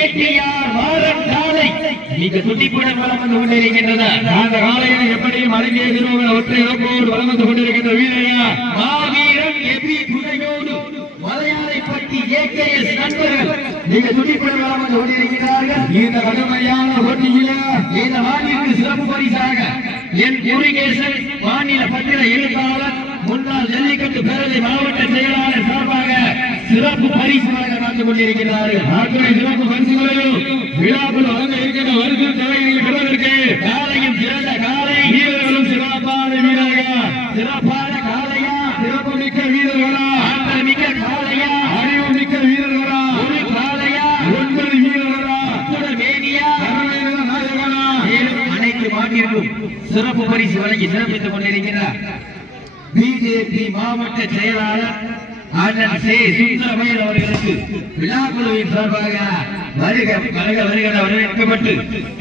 ADR Maran காலை மிக துடிப்புடன் வலம் வந்து கொண்டிருக்கின்றன. அந்த காலையில் எப்படியும் அடங்கிய திருமண ஒற்றை இழப்போடு வலம் வந்து கொண்டிருக்கின்ற வீரரையா மாவீரன் எபி துணையோடு மலையாளைப்பட்டி ஏகேஎஸ் நண்பர்கள் மிக துடிப்புடன் வலம் வந்து கொண்டிருக்கிறார்கள். இந்த கடுமையான போட்டியில இந்த மாநிலத்திற்கு சிறப்பு பரிசாக என் முருகேசன் மாநில பத்திர எழுத்தாளர் முன்னாள் ஜல்லிக்கட்டு பேரவை மாவட்ட செயலாளர் சார்பாக சிறப்பு பரிசு வழங்க வந்து கொண்டிருக்கிறார்கள். சிறப்பு பரிசுகளையும் விழாக்குள் வழங்க இருக்கின்ற வருகிற தேவைகளை பெறுவதற்கு காலையும் சிறந்த காலை வீரர்களும் சிறப்பான வீரர்களா சிறப்பான காலையா சிறப்பு மிக்க வீரர்களா ஆற்றல் மிக்க காலையா அறிவு மிக்க வீரர்களா ஒரு காலையா 9 வீரர்களா மேனியா நாயகனா அனைத்து மாட்டிற்கும் சிறப்பு பரிசு வழங்கி சிறப்பித்துக் கொண்டிருக்கிறார் பிஜேபி மாவட்ட செயலாளர் அண்ணன் சே சுந்தரமேல் அவர்களுக்கு விழாக்குழுவின் சார்பாக வரவேற்கப்பட்டு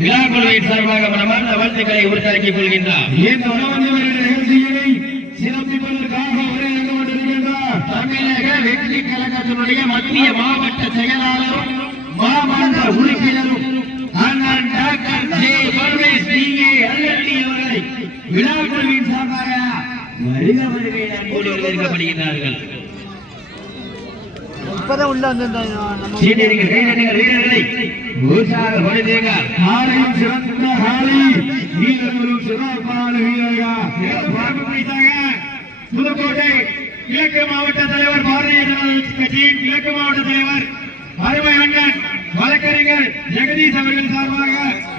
விழாக்குழுவின் சார்பாக மனமார்ந்த வாழ்த்துக்களை உறுதியாக்கிக் கொள்கின்றார். இந்த நிகழ்ச்சியை சிறப்பிப்பதற்காக கொண்டிருக்கின்றார் தமிழக வெற்றி கழகத்தினுடைய மத்திய மாவட்ட செயலாளரும் மாவட்ட உறுப்பினரும் அண்ணன் டாக்டர் ஜே பர்வேஸ் டிஏ அல்லி அவர்களை விழாக்குழுவின் சார்பாக வருக வருகை அன்போடு வரவேற்கப்படுகிறார்கள். வீரர்களை உற்சாகப்படுத்துங்க. காலையும் சிறந்த காலை வீரர்களும் சிறப்பான வீரர்கள். புதுக்கோட்டை கிழக்கு மாவட்ட தலைவர் பாரதிய ஜனதா கட்சியின் கிழக்கு மாவட்ட தலைவர் அருமை அண்ணன் வழக்கறிஞர் ஜெகதீஷ் அவர்கள் சார்பாக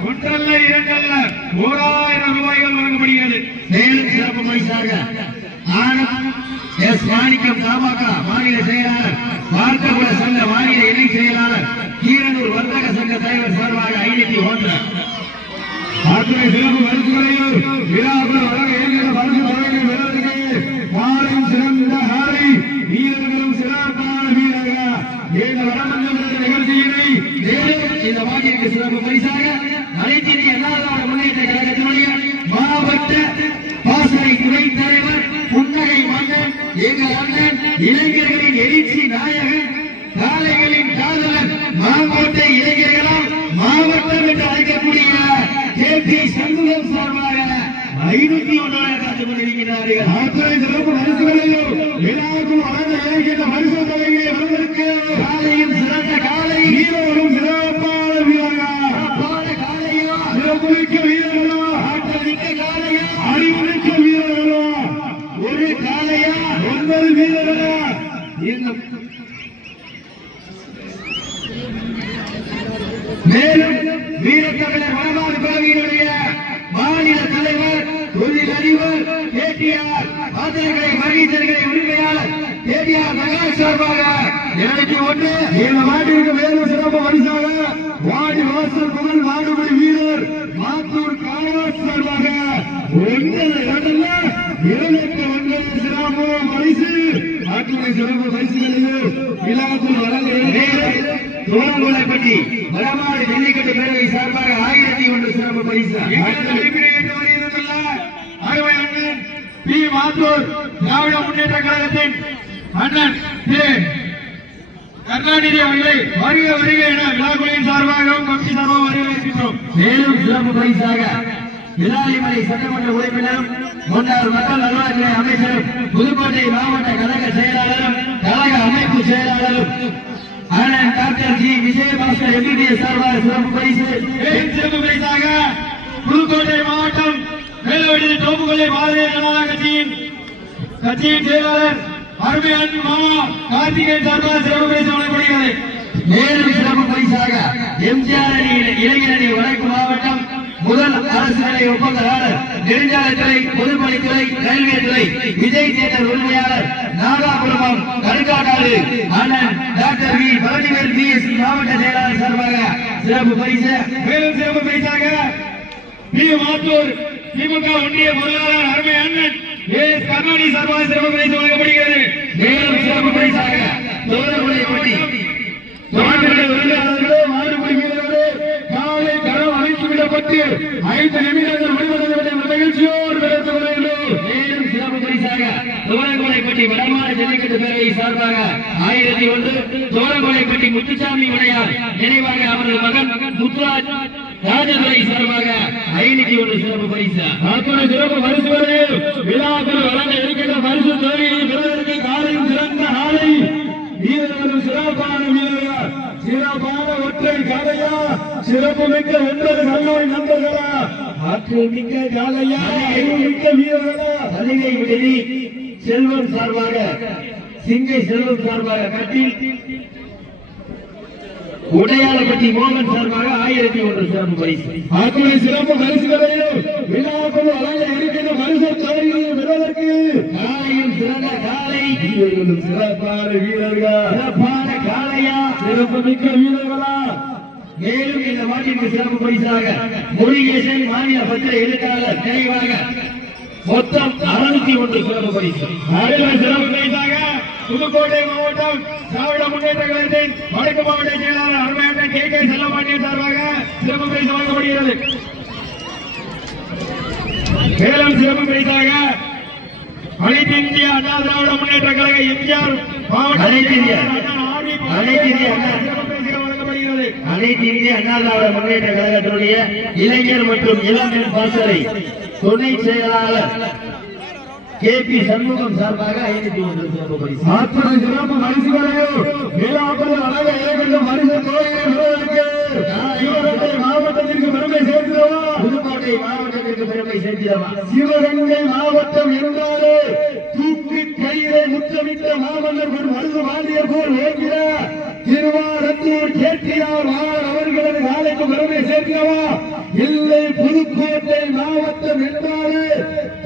ஒன்றல்ல இரண்டல்ல 1000 ரூபாய்கள் வழங்கப்படுகிறது. மேலும் சிறப்பு பரிசாக எஸ் மாணிக்கம் தமாக மாநில செயலாளர் வார்த்தகுல சங்க மாநில இணை செயலாளர் கீரனூர் வர்த்தக சங்க தலைவர் சார்பாக 501 அத்துறை சிறப்பு பரிசுகளையும் விழாக்குழு வழங்க இருக்கிற பரிசு தொகைகள் பெறுவதற்கு காலையும் சிறந்த காலை வீரர்களும் சிறப்பான வீரர்கள் இந்த வடமஞ்சள் நிகழ்ச்சியினை இந்த வாக்கிற்கு சிறப்பு பரிசாக அனைத்து இந்திய அண்ணா திராவிட முன்னேற்ற கழகத்தினுடைய மாவட்ட பாசறை துணைத் தலைவர் புன்னகை மன்னன் எங்கள் அண்ணன் இளைஞர்களின் எழுச்சி நாயகன் காளைகளின் காதலன் மாவட்ட இளைஞர்களால் மாவட்டம் என்று அழைக்கக்கூடிய கே.பி. சண்முகம் சார்பாக 501 காத்துக் கொண்டிருக்கிறார்கள். அத்தனை சிறப்பு பரிசுகளையும் விழாவுக்கும் வழங்க இருக்கின்ற பரிசு தொகையை வருவதற்கு காலையும் சிறந்த காலை வீரர்களும் சிறப்பான வீரர்கள் சிறப்பான காலையா சிறப்புமிக்க வீரர்களோ ஆற்றல் மிக்க காலையா அறிவுமிக்க வீரர்களோ ஒரு காலையா 9 வீரர்களா மேலும் வீரத்தமிழர் வடமாறு பகுதியினுடைய மாநில தலைவர் தொழில் அறிவர் ஏடிஆர் பாத்திரங்களை மகிழ்ச்சிகளை உரிமையாளர் ஏடிஆர் நகர் சார்பாக 201 இந்த மாட்டிற்கு மேலும் சிறப்பு பரிசாக வாடி வாசல் முதல் வாடுபடி வீரர் மாத்தூர் காமராஜ் சார்பாக 209 சிறப்பு பரிசு ஆற்றுமை சிறப்பு பரிசுகளிலும் விழாக்குள் வழங்குகிறது. தோரங்கோலைப்பட்டி வடமாடு ஜல்லிக்கட்டு பேரவை சார்பாக 1001 சிறப்பு பரிசு அறுவை அண்ணன் பி மாத்தூர் திராவிட முன்னேற்ற கழகத்தின் அண்ணன் கருணாநிதி அவர்களை வருக வருக என விழாக்குழுவின் சார்பாகவும் கட்சி சார்பாகவும் வரவேற்கின்றோம். மேலும் சிறப்பு பரிசாக விளாலிமலை சட்டமன்ற உறுப்பினரும் முன்னாள் மக்கள் நல்வாழ்வுத்துறை அமைச்சரும் புதுக்கோட்டை மாவட்ட கழக செயலாளரும் கழக அமைப்பு செயலாளரும் அண்ணன் டாக்டர் ஜி விஜயபாஸ்கர் எம்பிபிஎஸ் சார்பாக சிறப்பு பரிசு சிறப்பு பரிசாக புதுக்கோட்டை மாவட்டம் மேலவெடி தோப்புக்கொள்ளை பாரதிய ஜனதா கட்சியின் செயலாளர் அருமையன் மாமா கார்த்திகேயன் சார்பாக சிறப்பு பரிசு வழங்கப்படுகிறது. மேலும் சிறப்பு பரிசாக எம்ஜிஆர் அணி இளைஞரணி வடக்கு மாவட்டம் முதல் அரசு நிலை ஒப்பந்ததாரர் நெடுஞ்சாலைத்துறை பொதுப்பணித்துறை ரயில்வே துறை விஜய் தியேட்டர் உரிமையாளர் நாகாபுரம் கடுக்காடு அண்ணன் டாக்டர் வி பழனிவேல் பிஎஸ்சி மாவட்ட செயலாளர் சார்பாக சிறப்பு பரிசு. மேலும் சிறப்பு பரிசாக பி மாத்தூர் திமுக ஒன்றிய பொருளாளர் அருமை அண்ணன் எஸ் கருணாநிதி சார்பாக சிறப்பு பரிசு வழங்கப்படுகிறது. மேலும் சிறப்பு பரிசாக தோரகுலைப்பட்டி காலை கரம் அழைத்துவிடப்பட்டு 5 நிமிடங்கள் முடிவடைந்த நிகழ்ச்சியோடு மேலும் சிறப்பு பரிசாக தோரகுலைப்பட்டி வடமாறு ஜல்லிக்கட்டு பேரவை சார்பாக 1001 தோரங்கோலைப்பட்டி முத்துசாமி உடையார் நினைவாக அவரது மகன் முத்துராஜ் ராஜதுரை சார்பாக 501 சிறப்பு பரிசு. அத்துணை சிறப்பு பரிசுகளில் விழாக்கள் வழங்க இருக்கின்ற பரிசு தொகையை பெறுவதற்கு காலையும் சிறந்த ஆலை வீரர்களும் சிறப்பான வீரர்கள், சிறப்பான ஒற்றை காலையா, சிறப்பு மிக்க 9 கல்லூரி நண்பர்களா, ஆற்றல் மிக்க காலையா, அறிவு மிக்க வீரர்களா, அதிகை விடுதி செல்வம் சார்பாக சிங்கை செல்வம் சார்பாக கட்டில் உடையாளப்பட்டி மோகன் சார்பாக 1001 சிறப்பு பரிசு. அத்துணை சிறப்பு பரிசுகளையும் விழாக்கள் வழங்க இருக்கின்ற பரிசு தொகையை பெறுவதற்கு காலையும் சிறந்த காலை, வீரர்களும் சிறப்பான வீரர்கள், சிறப்பான காலையா, சிறப்பு மிக்க வீரர்களா. மேலும் இந்த மாட்டிற்கு சிறப்பு பரிசாக முருகேசன் மாநில பத்திர எழுத்தாளர் நினைவாக மொத்தம் 601 சிறப்பு பரிசு. சிறப்பு பரிசாக புதுக்கோட்டை மாவட்டம் திராவிட முன்னேற்ற கழகத்தின் வடக்கு மாவட்ட செயலாளர் அருமையான கே செல்லமாட்டியன் சார்பாக சிறப்பு பரிசு வழங்கப்படுகிறது. மேலும் சிறப்பு பரிசாக அனைத்து இந்திய அண்ணா திராவிட முன்னேற்ற கழக எம்ஜிஆர் மாவட்ட அனைத்து இந்திய அண்ணா திராவிட முன்னேற்ற கழகத்தினுடைய இளைஞர் மற்றும் இளம்பெண் பாசறை துணை செயலாளர் கே.பி. சண்முகம் சார்பாக 501 சிறப்பு பரிசு. அத்தனை சிறப்பு பரிசுகளையும் விழாக்கள் வழங்க இருக்கின்ற பரிசு தொகையை பெறுவதற்கு சிவகங்கை மாவட்டத்திற்கு பெருமை சேர்க்கிறவா, புதுக்கோட்டை மாவட்டத்திற்கு பெருமை சேர்க்கிறவா. சிவகங்கை மாவட்டம் என்றாலே தூக்கி கையிலே முத்தமிட்ட மாமன்னர் மருது பாண்டியர் போல் ஓங்கிற திருவாரூர் கேட்டியார் அவர்களது காலைக்கு பெருமை சேர்க்கிறவா. இல்லை புதுக்கோட்டை மாவட்டம் என்றாலே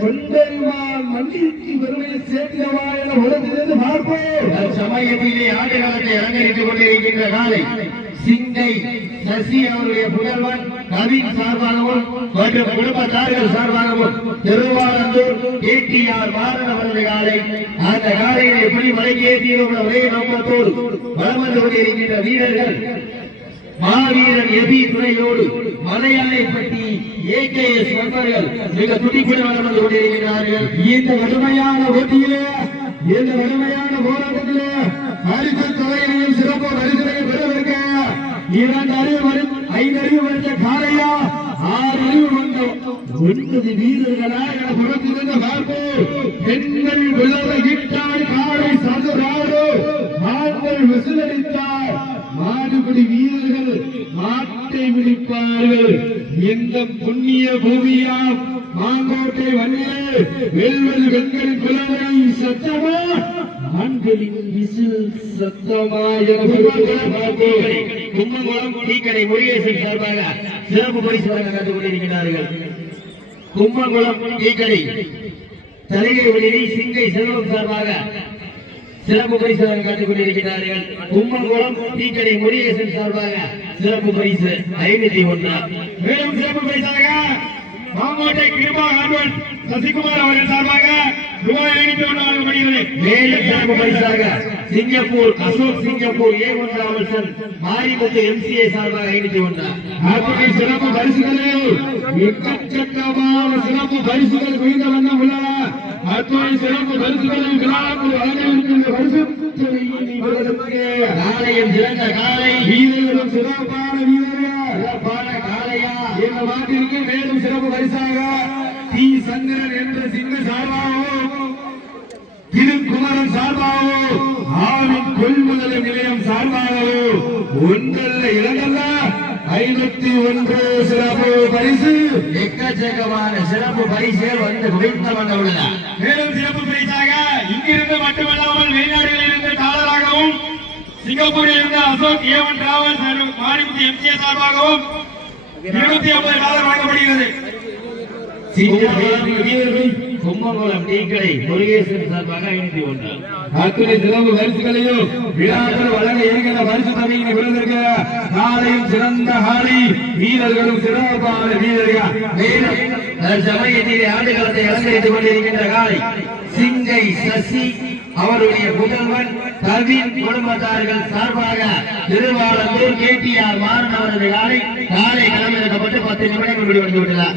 தொண்டைமான் மண்ணிற்கு பெருமையை சேர்க்கிறவா என உலகிலிருந்து பார்ப்போம். சமயத்திலே ஆடுகளத்தை அலங்கரித்துக் கொண்டிருக்கின்ற காலை சிங்கை சசி அவருடைய புதல்வன் நவீன் சார்பாகவும் மற்றும் குடும்பத்தார்கள் சார்பாகவும் திருவாரூர் கேட்டியார் மாறன் அவரது காலை அந்த காலையிலே எப்படி மலைக்கே தீரும் ஒரே நோக்கத்தோடு வலம் வந்து கொண்டிருக்கின்ற வீரர்கள் மாவீரன் எபி துணையோடு மலையாளைப்பட்டி ஏகேஎஸ் நண்பர்கள் மிக துடிப்புடன் வலம் வந்து கொண்டிருக்கிறார்கள். இந்த வலிமையான போட்டியிலே, இந்த வலிமையான போராட்டத்திலே பரிசு தொகையையும் சிறப்பு பரிசுகளையும் பெறுவதற்கு 2 அறிவு 5 அறிவு வந்த காலையா, 6 அறிவு வந்த 9 வீரர்களா என புறத்திலிருந்து பார்ப்போம். பெண்கள் விளையாட்டால் காலை சதுராடு, ஆண்கள் விசிலடித்தார், மாடுபிடி வீரர்கள் மாட்டை விழிப்பார்கள். எந்த புண்ணிய பூமியாம் மாங்கோட்டை வண்ணே வெல்வது பெண்களின் புலவை சத்தமா, ஆண்களின் விசில் சத்தமா என கும்பகோணம் டீக்கடை முருகேசன் சார்பாக சிறப்பு பரிசு வழங்க கற்றுக் கொண்டிருக்கிறார்கள். கும்பகோணம் டீக்கடை தலையை விடுதி சிங்கை செல்வம் சார்பாக சிறப்பு பரிசு காட்டிக் கொண்டிருக்கிறார்கள். கும்பகோணம் டீக்கடை முருகேசன் சார்பாக சிறப்பு பரிசு 501. மேலும் சிறப்பு பரிசாக மாங்கோட்டை கிருபா ஆண்டவன் சசிகுமார் அவர்கள் சார்பாக ரூபாய் 501 வழங்கப்படுகிறது. மேலும் சிறப்பு பரிசாக Singapore Ashok Singapore A1 Ramasan Marimuthu MCA சார்பாக 501. அத்துணை சிறப்பு பரிசுகளே எக்கச்சக்கமான சிறப்பு பரிசுகள் குவிந்த வண்ணம் உள்ளன. அத்துணை சிறப்பு பரிசுகளை விழாக்கள் வழங்க இருக்கின்ற பரிசு காலையும் சிறந்த காலை, வீரர்களும் சிறப்பான வீரர்கள், சிறப்பான காலையா. இந்த மாட்டிற்கு மேலும் சிறப்பு பரிசாக டி சந்திரன் என்ற சிங்க சார்பாகவும் திருக்குமரன் சார்பாகவும் ஆவின் கொள்முதல் நிலையம் சார்பாகவும் ஒன்றல்ல இரண்டல்ல 501 சிறப்பு பரிசு. எக்கச்சக்கமான சிறப்பு பரிசுகள் வந்து குவிந்த வண்ணம் உள்ளன. மேலும் சிறப்பு பரிசாக இங்கிருந்து மட்டுமல்லாமல் வெளிநாடுகளில் இருந்து டாலராகவும் சிங்கப்பூரில் இருந்து Ashok A1 travels Marimuthu MCA சார்பாகவும் 250 டாலர் வழங்கப்படுகிறது. கும்பகோணம் டீக்கடை முருகேசன் சார்பாக 501. அத்துணை சிறப்பு பரிசுகளையும் விழாக்கள் வழங்க இருக்கின்ற பரிசு தொகையினை பெறுவதற்கு காலையும் சிறந்த காலை, வீரர்களும் சிறப்பான வீரர்கள். மேலும் சமயத்திலே ஆண்டுகளத்தை அலங்கரித்துக் கொண்டிருக்கின்ற காலை சிங்கை சசி அவருடைய புதல்வன் கவின் குடும்பத்தார்கள் சார்பாக திருவாரூர் கேடிஆர் மாறன் அவரது காலை களமிறக்கப்பட்டு 10 நிமிடங்கள் முடிவடைந்து விட்டனர்.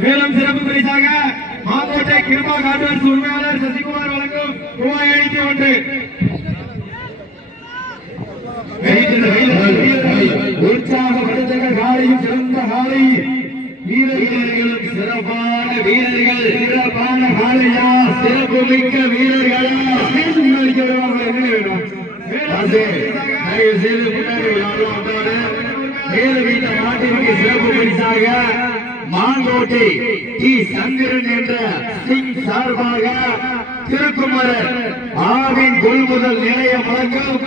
மேலும் சிறப்பு பரிசாக மாங்கோட்டை கிருபா கார்டுவன்ஸ் உரிமையாளர் சசிகுமார் வழங்கும் ரூபாய் 51. உற்சாகப்படுத்துகிற காலையும் சிறந்த காலை வீரர்களும் சிறப்பான வீரர்கள் சிறப்பான காலையா சிறப்பு மிக்க வீரர்களா என்ன வேணும் நாட்டிற்கு சிறப்பு பரிசாக மாங்கோட்டை டி சந்திரன் என்ற சிங் சார்பாக திருக்குமரர் ஆவின் கொள்முதல் நிலையம் வழங்கும்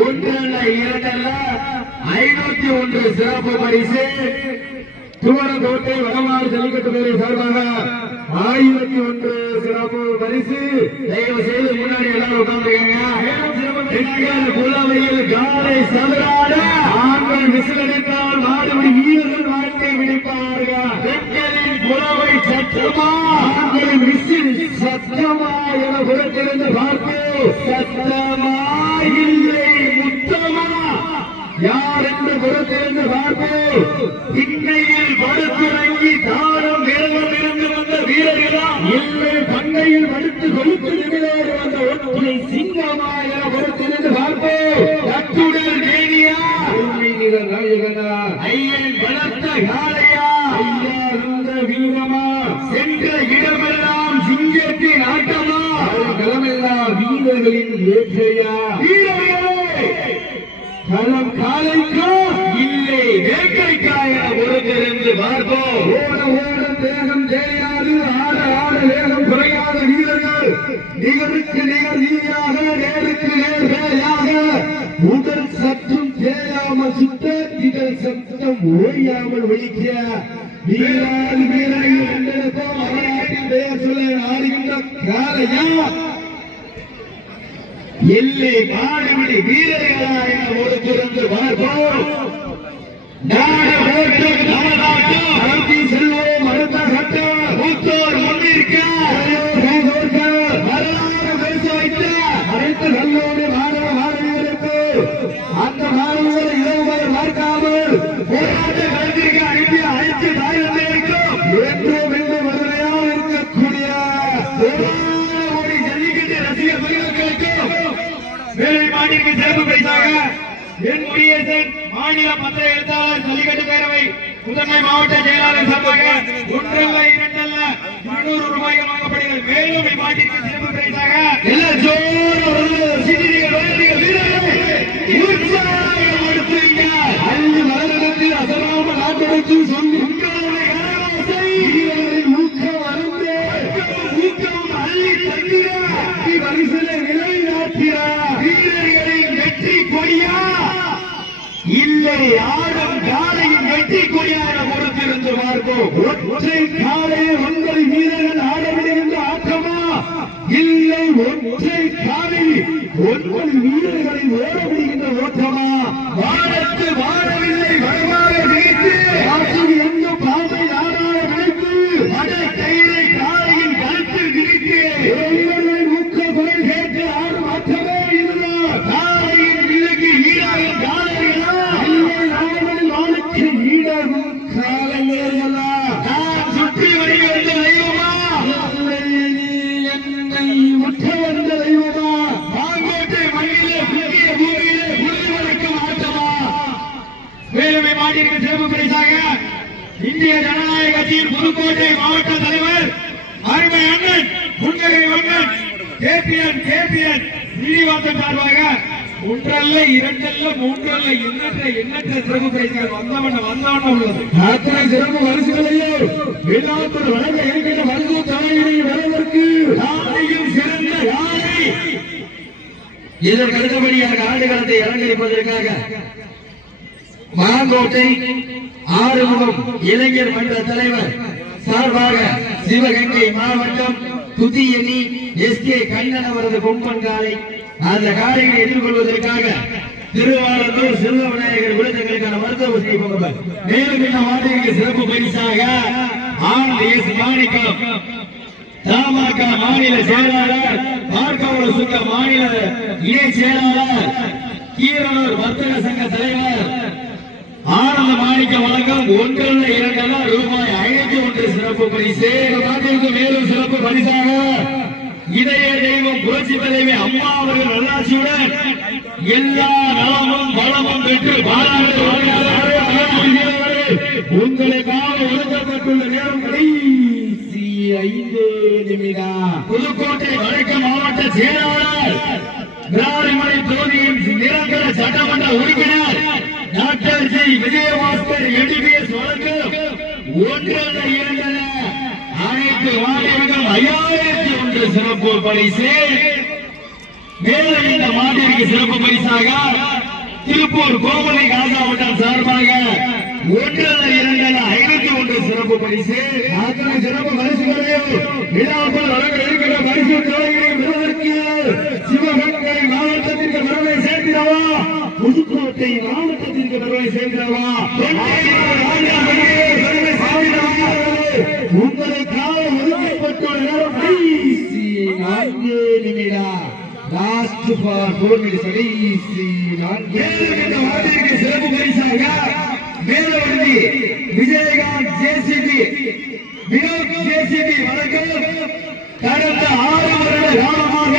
1 அல்ல 2 அல்ல 501 சிறப்பு பரிசு. தூரந்தோட்டை வடமாறு ஜல்லிக்கட்டு பேரை சார்பாக 1001 சிறப்பு பரிசு. தயவு செய்து முன்னாடி எல்லாரும் உட்கார்ந்துருக்காங்க. புலவையில் காலை சதுராட ஆண்கள் விசிலடித்தால் மாடுபடி வீரர்கள் வாழ்க்கை விடுப்பார்கள். பெண்களின் புலவை சத்தமா ஆண்களின் விசில் சத்தமா என புறத்திலிருந்து பார்த்து சத்தமா இல்லை முத்தமா யார் என்று புறத்திலிருந்து பார்ப்போம். திண்ணையில் படுத்திறங்கி தாரம் வேகம் இருந்து வந்த வீரர்களா இல்லை பண்ணையில் படுத்து கொழுத்து நிமிடோடு வந்த ஒற்றை சிங்கமா என புறத்திலிருந்து பார்ப்போம். கட்டுடல் தேவியா நாயகனா ஐயன் பலத்த காளையா ஐயா இருந்த வீரமா சென்ற இடமெல்லாம் சிங்கத்தின் ஆட்டமா களமெல்லாம் வீரர்களின் ஏற்றையா வீரர்களே களம் காலைக்கா இல்லை வேட்கைக்காய ஒருங்கிருந்து பார்ப்போம். ஓட ஓட வேகம் தெரியாது ஆட ஆட வேகம் குறையாத வீரர்கள் நிகருக்கு நிகர் நீயாக நேருக்கு நேர் வேலையாக உடல் சற்றும் தேயாமல் சுத்த திகழ் சத்தம் ஓயாமல் ஒழிக்க வீராது வீரர்கள் என்றெடுப்போம். அவராட்டின் பெயர் சொல்ல ஆடுகின்ற காலையா எல்லை மாடுபிடி வீரர்களா என ஒருத்திருந்து பார்ப்போம். நாடு ஓட்டம் நமதாட்டம் அழுத்தி செல்வோம் அடுத்த கட்டம் மூத்தோர் முன்னிற்க வரலாறு பேச வைத்த அனைத்து நல்லோடு மாணவ மாணவியருக்கு அந்த மாணவர்களை இரவுகளை பார்க்காமல் போராட்ட களத்திற்கு அனுப்பி அனைத்து தாயந்திருக்கும் என்றும் என்று மதுரையாக இருக்கக்கூடிய ஜல்லிக்கட்டு ரசிகர் பெருமக்களுக்கும் வேலை மாட்டிற்கு சிறப்பு பரிசாக என் மாநில பத்திர எழுத்தாளர் ஜல்லிக்கட்டு பேரவை முதன்மை மாவட்ட செயலாளர் சார்பாக 1 அல்ல 2 அல்ல 200 ரூபாய்கள் வாங்கப்படுகிறது. மேலும் இம்மாட்டிற்கு சிறப்பு பரிசாக அள்ளி மலரிடத்தில் அசராம நாட்டெடுத்து சொல்லி ஊக்கம் அருந்து ஊக்கம் அள்ளி தந்திர வரிசலை நிலைநாட்டிய வீரர்களின் வெற்றி கொடியா இல்லை ஆடும் காலையின் வெற்றி கொடியான பொறுத்திருந்து பார்ப்போம். ஒற்றை காலையை 9 வீரர்கள் ஆடவிடுகின்ற ஆட்டமா இல்லை ஒற்றை காலை 9 வீரர்களை ஓடவிடுகின்ற ஓட்டமா வாழத்து வாழவில்லை வரமாக நினைத்து ஆட்சி எந்த பாதை ஆடாத நினைத்து வட கயிறை காலையின் கருத்தில் நினைத்து வீரர்களின் ஊக்க குரல் கேட்டு ஆடும் ஆட்டமே இதுதான் காலையின் விலகி ஈடாக காலைகளா இல்லை நாடுகளில் வாழுக்கு ஈடாகும் காலைகளா நான் சுற்றி வருகின்ற தெய்வமா என்னை முற்ற வந்த தெய்வமா மாங்கோட்டை மண்ணிலே புதிய பூமியிலே புரிவதற்கும் ஆட்டமா வேலுமை மாட்டிற்கு சிறப்பு பரிசாக இந்திய ஜனநாயக கட்சியின் புதுக்கோட்டை மாவட்ட தலைவர் அருமை அண்ணன் புன்னகை மன்னன் கேபிஎன் ஸ்ரீனிவாசன் சார்பாக 1 அல்ல 2 அல்ல 3 அல்ல எண்ணற்ற சிறப்பு பரிசுகள் வந்தவண்ண உள்ளது. அத்தனை சிறப்பு பரிசுகளையே எல்லாத்தோடு வழங்க இருக்கின்ற மருத்துவ தலைவரை வரதற்கு நாளையும் சிறந்த யாரை இதற்கு அடுத்தபடியாக ஆடுகளத்தை அலங்கரிப்பதற்காக மாங்கோட்டை ஆறுமுகம் இளைஞர் மன்ற தலைவர் சார்பாக சிவகங்கை மாவட்டம் துதியணி எஸ்கே கண்ணன் அவரது கொம்பன் காலை அந்த காலையை எதிர்கொள்வதற்காக திருவாரூர் செல்வ விநாயகர் விருதுகளுக்கான மருத்துவ வசதி பொங்கல். மேலும் இந்த மாநிலங்களுக்கு சிறப்பு பரிசாக ஆனந்த் மாணிக்கம் தமாக மாநில செயலாளர் பார்க்கவூர் சுங்க மாநில இணை செயலாளர் கீரனூர் வர்த்தக சங்க தலைவர் ஆனந்த மாணிக்கம் மதிக்க வழங்கும் ஒன்றல்ல இரண்டல்ல ரூபாய் 501 சிறப்பு பரிசு. மாட்டிற்கு மேலும் சிறப்பு பரிசாக இதய தெய்வம் புரட்சி தலைவி அம்மா அவர்கள் நல்லாட்சியுடன் எல்லா நலமும் வளமும் பெற்று உங்களுக்காக ஒதுக்கப்பட்டுள்ள நேரம் கடைசி 5 நிமிடம். புதுக்கோட்டை வடக்கு மாவட்ட செயலாளர் விராலிமலை தொகுதியின் நிரந்தர சட்டமன்ற உறுப்பினர் டாக்டர் ஜி விஜயபாஸ்கர் எம்பிபிஎஸ் வழங்கும் ஒன்றல்ல இரண்டல்ல அனைத்து மாநிலங்களும் 5001 சிறப்பு பரிசு. மேலும் இந்த மாநிலத்திற்கு சிறப்பு பரிசாக திருப்பூர் கோமலை காசா வட்டம் சார்பாக ஒன்றல்ல இரண்டல்ல 501 சிறப்பு பரிசு. அத்தனை சிறப்பு பரிசுகளையும் விழாக்கள் வழங்க இருக்கிற பரிசு தொகைகளையும் பெறுவதற்கு சிவகங்கை மாவட்டத்திற்கு பெருமை சேர்க்கிறவா, புதுக்கோட்டை மாவட்டத்திற்கு பெருமை சேர்க்கிறவா, பெருமை சேர்க்கிறவா, உங்களுக்காக ஒதுக்கப்பட்டுள்ள நேரம் கடைசி 4 நிமிடம். Last for 4 minutes. கடைசி 4 நிமிடம். சிறப்பு பரிசாக மேலவண்டி விஜயகாந்த் ஜேசிபி வினோத் ஜேசிபி வழங்கும் கடந்த 6 வருட காலமாக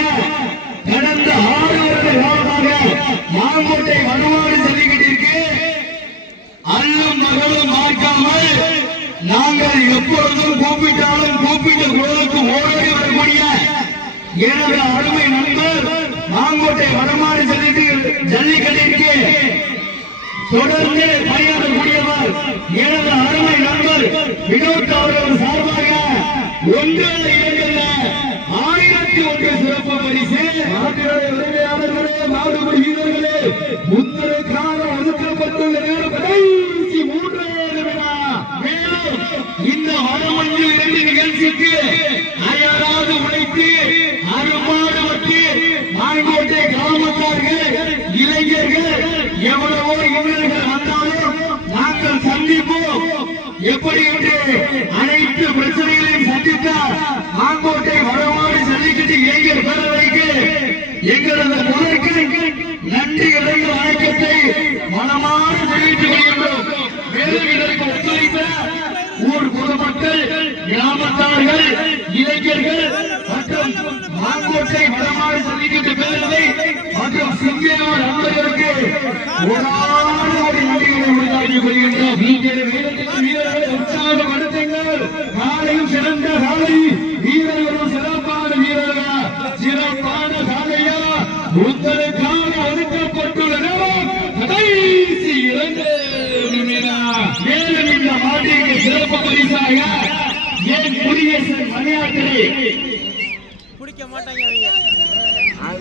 மாங்கோட்டை வடமாடு ஜல்லிக்கட்டிற்கு அல்லும் மகளும் மாற்றாமல் நாங்கள் எப்பொழுதும் கூப்பிட்டாலும் கூப்பிட்ட குரலுக்கு ஓடி வரக்கூடிய எனது அருமை நண்பர் மாங்கோட்டை வடமாடு ஜல்லிக்கட்டிற்கு தொடர்ந்து பணியாற்றக்கூடியவர் எனது அருமை நண்பர் வினோத் அவர்கள் சார்பாக ஒன்றல்ல இரண்டல்ல 1001 சிறப்பு பரிசு. உரிமையாளர்களே, மாடுபடி வீரர்களே, உங்களுக்காக ஒதுக்கப்பட்டுள்ள நேரம் கடைசி 3 நிமிடம். மேலும் இந்த வடமஞ்சள் 2 நிகழ்ச்சிக்கு அயராது உழைத்து அருமாடுபட்டு மாங்கோட்டை கிராமத்தார்கள் இளைஞர்கள் எவ்வளவோ இளைஞர்கள் வந்தாலும் நாங்கள் சந்திப்போம். எப்படி என்று அனைத்து பிரச்சனைகளையும் சந்தித்தார் மாங்கோட்டை வடமாடு ஜல்லிக்கட்டு இளைஞர் பேரவைக்கு எங்களது முதற்கு நன்றி இழந்த வணக்கத்தை மனமாக தெரிவித்துக் கொள்கின்றோம். மேலும் இதற்கு ஒத்துழைத்த ஊர் பொதுமக்கள், கிராமத்தார்கள், இளைஞர்கள் மற்றும் மாங்கோட்டை வடமாடு ஜல்லிக்கட்டு பேரவை மற்றும் சிங்கேவர் நண்பர்களுக்கு ஒரு நன்றிகளை உருவாக்கிக் கொள்கின்றோம். வீரர்களை உற்சாகப்படுத்துங்கள். காலையும் சிறந்த காலை, வீரர்களும் சிறப்பான வீரர்களா, சிறப்பான காலையா, உங்களுக்காக ஒதுக்கப்பட்டுள்ள நேரம் கடைசி 2 நிமிடம். மேலும் இந்த மாட்டிற்கு சிறப்பு பரிசாக என் குடியரசு மணியாத்திரை பிடிக்க மாட்டாங்க,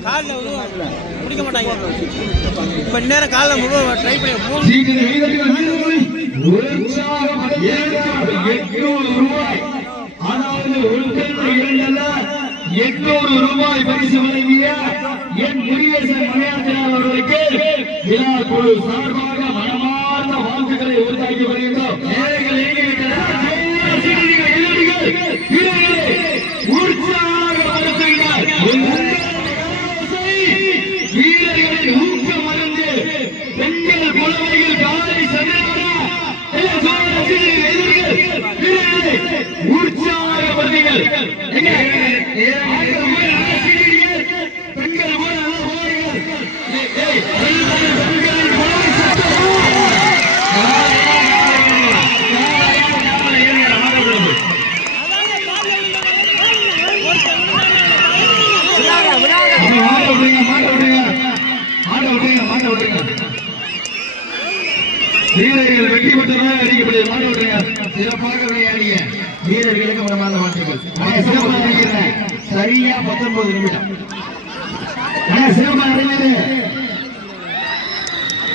காலில் விழுவாங்க, பிடிக்க மாட்டாங்க. இப்ப நேரம் காலில் முழுவ ட்ரை பண்ணி ரூபாய், அதாவது 800 ரூபாய் பரிசு வழங்கிய என் குடியரசு மணியாத்திரை அவர்களுக்கு விழா குழு சார்பாக மனமார்ந்த வாழ்த்துக்களை உருவாக்கி வருகின்றோம். வீரர்களின் ஊக்கம் அடைந்து பெண்கள் புலவைகள் காலை உற்சாகப்படுங்கள். பெண்கள் வீரர்கள் வெற்றி பெற்றதாக அறிக்கப்படுது. மாட விடுங்க. சிறப்பாக விளையாடிய வீரர்களுக்கு மனமார்ந்த வாழ்த்துக்கள். சரியா 19 நிமிடம். சிறப்பாக